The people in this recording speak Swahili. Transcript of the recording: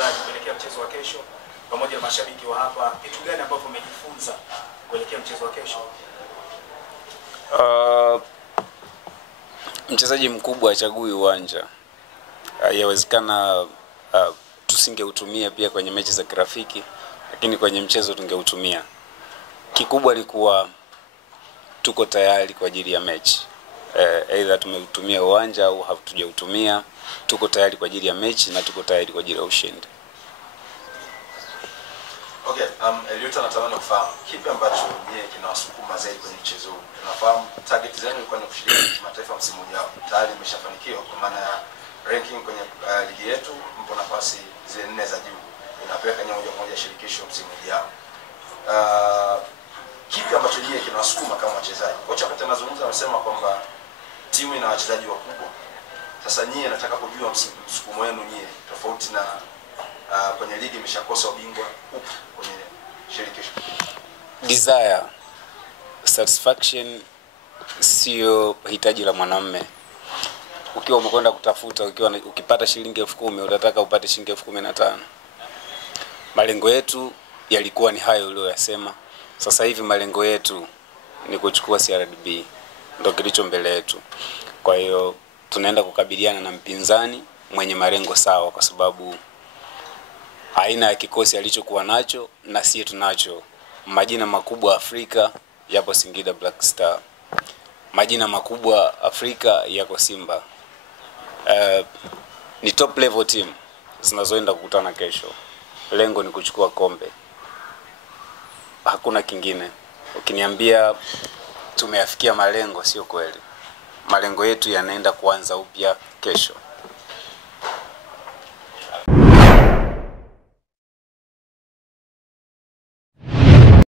wachezaji kuelekea mchezo wa kesho pamoja na mashabiki wa hapa, kitu gani ambavyo umejifunza kuelekea mchezo wa kesho? Mchezaji mkubwa achagui uwanja. Yawezekana tusingeutumia pia kwenye mechi za kirafiki, lakini kwenye mchezo tungeutumia. Kikubwa ni kuwa tuko tayari kwa ajili ya mechi. Either tumeutumia uwanja au hatujautumia, tuko tayari kwa ajili ya mechi na tuko tayari kwa ajili ya ushindi. Okay, Elliot anatamani kufahamu kipi ambacho yeye kinawasukuma zaidi kwenye mchezo huu. Tunafahamu target zenu ilikuwa ni kushiriki kimataifa msimu ujao. Tayari imeshafanikiwa kwa maana ya ranking kwenye ligi yetu mpo nafasi zile 4 za juu. Inapeleka moja kwa moja shirikisho msimu ujao. Kipi ambacho yeye kinawasukuma kama wachezaji? Kocha wakati anazungumza anasema kwamba timu ina wachezaji wakubwa. Sasa nyie nataka kujua msukumo wenu nyie tofauti na kwenye ligi imeshakosa ubingwa upo kwenye shirikisho. Desire, satisfaction sio hitaji la mwanamume. Ukiwa umekwenda kutafuta, ukipata shilingi 10,000 utataka upate shilingi 15,000. Malengo yetu yalikuwa ni hayo uliyosema. Sasa hivi malengo yetu ni kuchukua CRDB. Ndio kilicho mbele yetu. Kwa hiyo tunaenda kukabiliana na mpinzani mwenye malengo sawa, kwa sababu aina ya kikosi alichokuwa nacho na sisi tunacho. Majina makubwa Afrika yapo Singida Black Star. Majina makubwa Afrika yako Simba. Ni top level team zinazoenda kukutana kesho. Lengo ni kuchukua kombe. Hakuna kingine. Ukiniambia tumeafikia malengo, sio kweli. Malengo yetu yanaenda kuanza upya kesho.